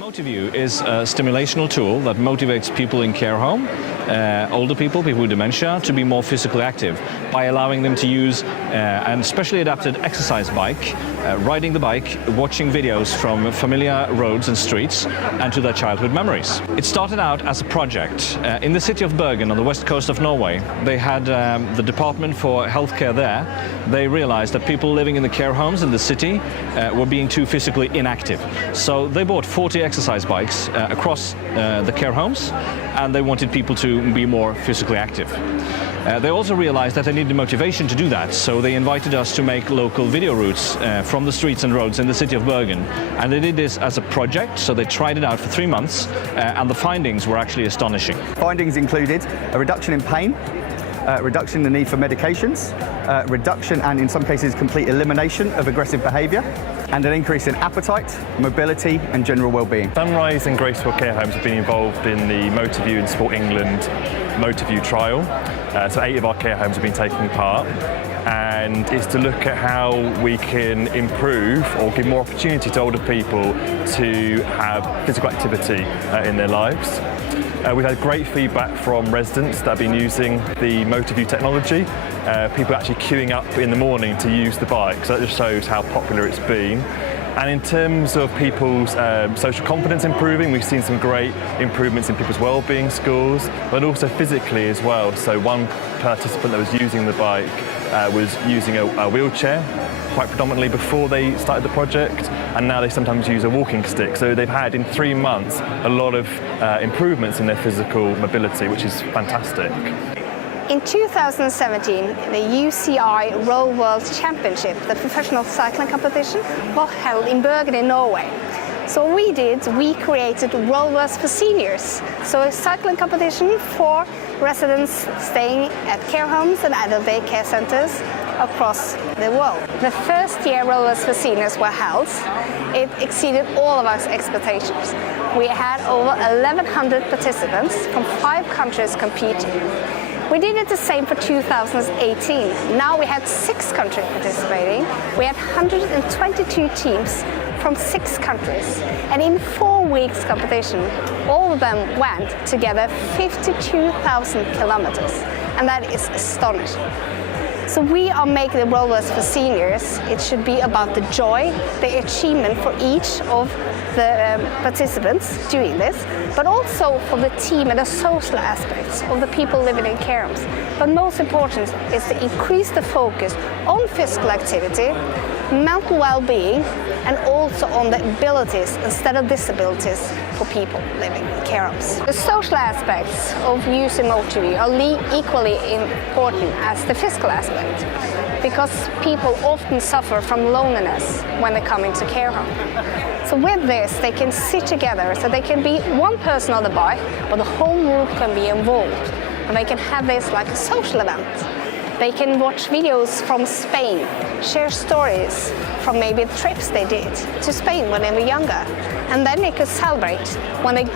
Motiview is a stimulational tool that motivates people in care home, older people with dementia, to be more physically active by allowing them to use an specially adapted exercise bike, riding the bike, watching videos from familiar roads and streets and to their childhood memories. It started out as a project in the city of Bergen on the west coast of Norway. They had the Department for Healthcare there. They realized that people living in the care homes in the city were being too physically inactive. So they bought 40 exercise bikes across the care homes, and they wanted people to be more physically active. They also realized that they needed motivation to do that, so they invited us to make local video routes from the streets and roads in the city of Bergen. And they did this as a project, so they tried it out for 3 months, and the findings were actually astonishing. Findings included a reduction in pain, reduction in the need for medications, reduction and in some cases complete elimination of aggressive behaviour, and an increase in appetite, mobility and general well-being. Sunrise and Graceful Care Homes have been involved in the Motiview and Sport England Motiview trial. So 8 of our care homes have been taking part, and it's to look at how we can improve or give more opportunity to older people to have physical activity in their lives. We've had great feedback from residents that have been using the Motiview technology. People actually queuing up in the morning to use the bike, so that just shows how popular it's been. And in terms of people's social confidence improving, we've seen some great improvements in people's well-being scores, but also physically as well. So one participant that was using the bike was using a wheelchair quite predominantly before they started the project, and now they sometimes use a walking stick. So they've had in 3 months a lot of improvements in their physical mobility, which is fantastic. In 2017, the UCI Roll World Championship, the professional cycling competition, was held in Bergen in Norway. So what we did, we created Rollers for Seniors. So a cycling competition for residents staying at care homes and adult day care centers across the world. The first year Rollers for Seniors were held, it exceeded all of our expectations. We had over 1,100 participants from 5 countries competing. We did it the same for 2018. Now we had 6 countries participating. We had 122 teams from 6 countries. And in 4 weeks competition, all of them went together 52,000 kilometers. And that is astonishing. So we are making the Rollers for Seniors. It should be about the joy, the achievement for each of the participants doing this, but also for the team and the social aspects of the people living in care homes. But most important is to increase the focus on physical activity, mental well-being, and also on the abilities instead of disabilities for people living in care homes. The social aspects of using Motiview are equally important as the physical aspect, because people often suffer from loneliness when they come into care home. So with this, they can sit together, so they can be one person on the bike, but the whole group can be involved. And they can have this like a social event. They can watch videos from Spain, share stories from maybe trips they did to Spain when they were younger. And then they could celebrate when they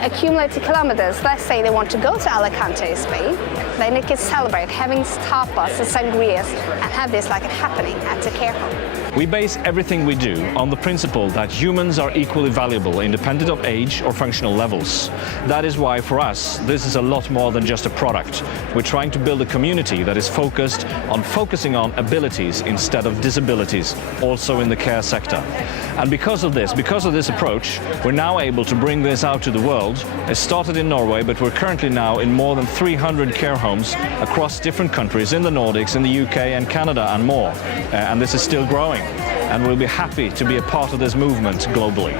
accumulated kilometers. Let's say they want to go to Alicante, Spain, then they can celebrate having tapas and sangrias and have this like a happening at the care home. We base everything we do on the principle that humans are equally valuable, independent of age or functional levels. That is why, for us, this is a lot more than just a product. We're trying to build a community that is focusing on abilities instead of disabilities, also in the care sector. And because of this approach, we're now able to bring this out to the world. It started in Norway, but we're currently now in more than 300 care homes across different countries in the Nordics, in the UK and Canada and more. And this is still growing. And we'll be happy to be a part of this movement globally.